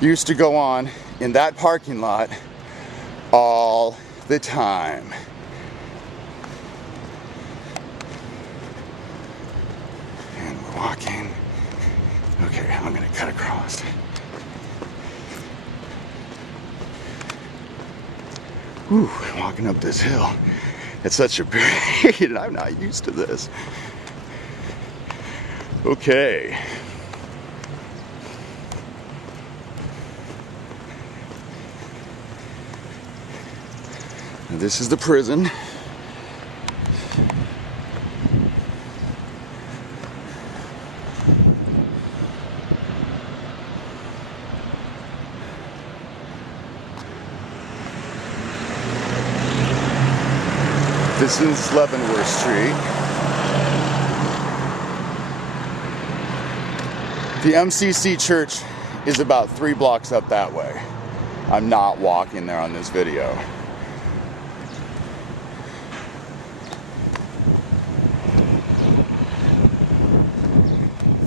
used to go on in that parking lot all the time. And we're walking. Okay, I'm gonna cut across. Whew, walking up this hill. It's such a grade, I'm not used to this. Okay. And this is the prison. This is Leavenworth Street. The MCC church is about 3 blocks up that way. I'm not walking there on this video.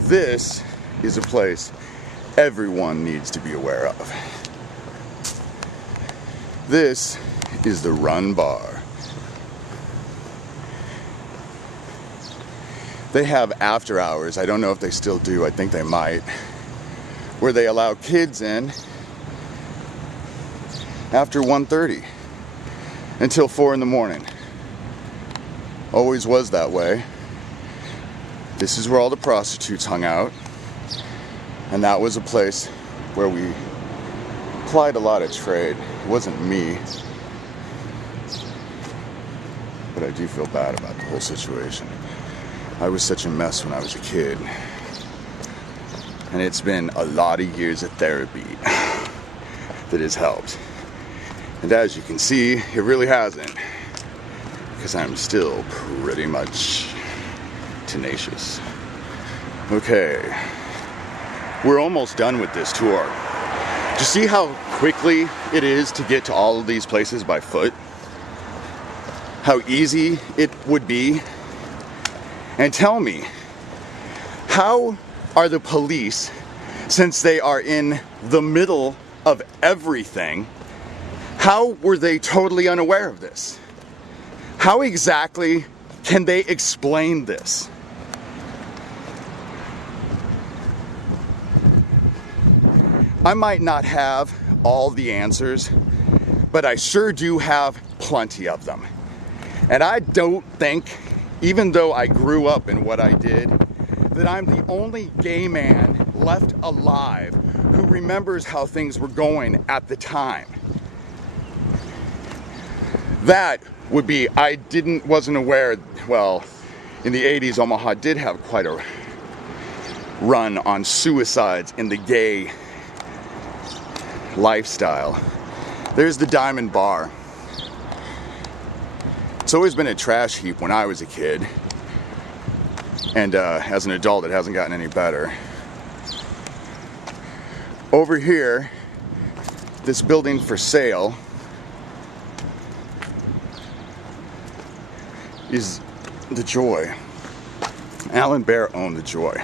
This is a place everyone needs to be aware of. This is the Run Bar. They have after hours, I don't know if they still do, I think they might, where they allow kids in after 1:30 until 4 in the morning. Always was that way. This is where all the prostitutes hung out, and that was a place where we plied a lot of trade. It wasn't me, but I do feel bad about the whole situation. I was such a mess when I was a kid, and it's been a lot of years of therapy that has helped. And as you can see, it really hasn't, because I'm still pretty much tenacious. Okay, we're almost done with this tour. Do you see how quickly it is to get to all of these places by foot? How easy it would be? And tell me, how are the police, since they are in the middle of everything, how were they totally unaware of this? How exactly can they explain this? I might not have all the answers, but I sure do have plenty of them. And I don't think, even though I grew up in what I did, that I'm the only gay man left alive who remembers how things were going at the time. That would be, wasn't aware, well, in the 80s, Omaha did have quite a run on suicides in the gay lifestyle. There's the Diamond Bar. It's always been a trash heap when I was a kid, and as an adult it hasn't gotten any better. Over here, this building for sale is the Joy. Alan Bear owned the Joy.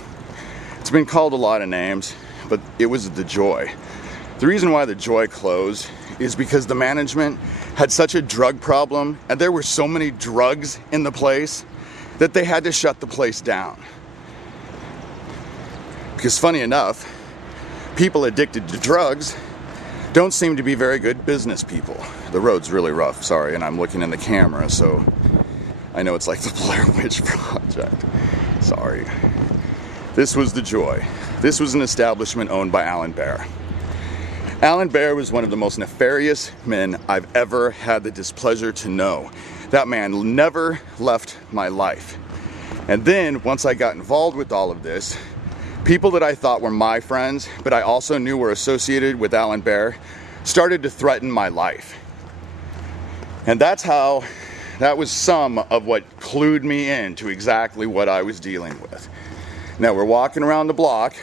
It's been called a lot of names, but it was the Joy. The reason why the Joy closed is because the management had such a drug problem, and there were so many drugs in the place that they had to shut the place down. Because funny enough, people addicted to drugs don't seem to be very good business people. The road's really rough, sorry, and I'm looking in the camera, so I know it's like the Blair Witch Project. Sorry. This was the Joy. This was an establishment owned by Alan Bear. Alan Bear was one of the most nefarious men I've ever had the displeasure to know. That man never left my life. And then, once I got involved with all of this, people that I thought were my friends, but I also knew were associated with Alan Bear, started to threaten my life. And that was some of what clued me in to exactly what I was dealing with. Now we're walking around the block.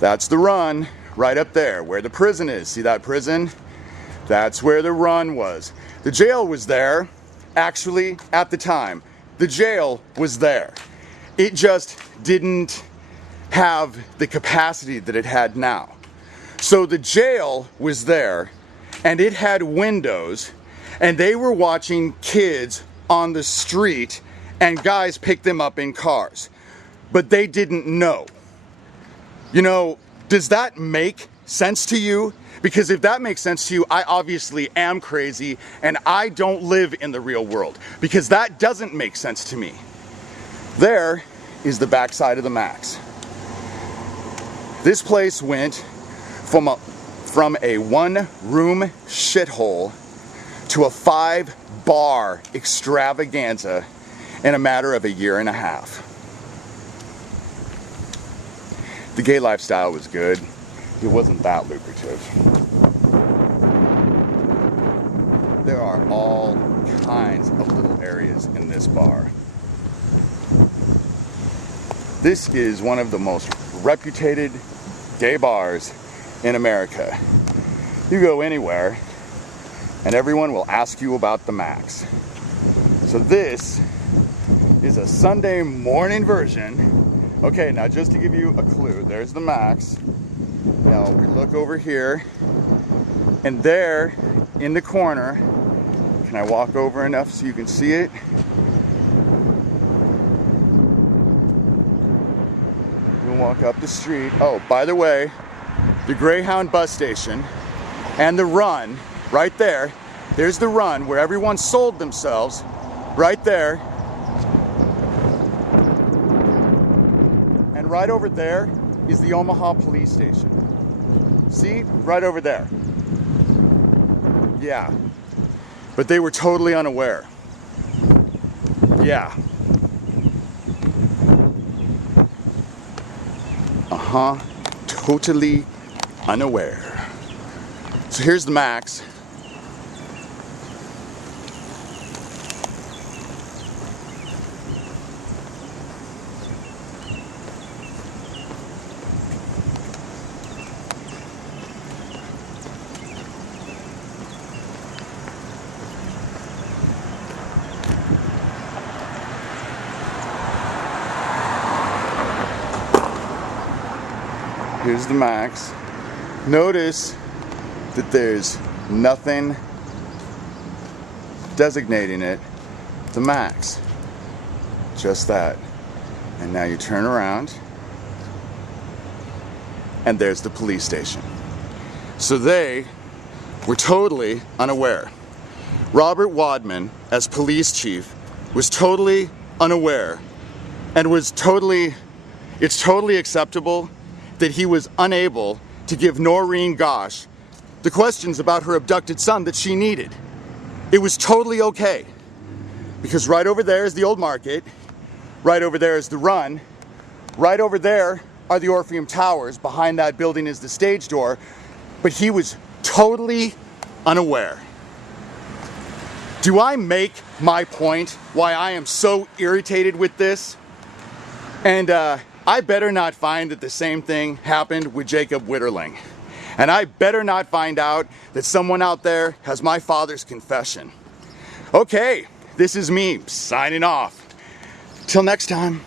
That's the Run. Right up there, where the prison is. See that prison? That's where the Run was. The jail was there, actually, at the time. The jail was there. It just didn't have the capacity that it had now. So the jail was there, and it had windows, and they were watching kids on the street, and guys picked them up in cars. But they didn't know. You know, does that make sense to you? Because if that makes sense to you, I obviously am crazy and I don't live in the real world, because that doesn't make sense to me. There is the backside of the Max. This place went from a one-room shithole to a 5-bar extravaganza in a matter of a year and a half. The gay lifestyle was good. It wasn't that lucrative. There are all kinds of little areas in this bar. This is one of the most reputed gay bars in America. You go anywhere and everyone will ask you about the Max. So this is a Sunday morning version. Okay, now just to give you a clue, there's the Max. Now we look over here, and there in the corner, can I walk over enough so you can see it? We'll walk up the street. Oh, by the way, the Greyhound bus station and the Run, right there. There's the Run where everyone sold themselves, right there. And right over there is the Omaha police station. See? Right over there. Yeah. But they were totally unaware. Yeah. Totally unaware. So here's the Max. Here's the Max. Notice that there's nothing designating it the Max. Just that. And now you turn around and there's the police station. So they were totally unaware. Robert Wadman, as police chief, was totally unaware and it's totally acceptable that he was unable to give Noreen Gosh the questions about her abducted son that she needed. It was totally okay. Because right over there is the old market, right over there is the Run, right over there are the Orpheum Towers, behind that building is the stage door, but he was totally unaware. Do I make my point why I am so irritated with this? And I better not find that the same thing happened with Jacob Witterling. And I better not find out that someone out there has my father's confession. Okay, this is me signing off. Till next time.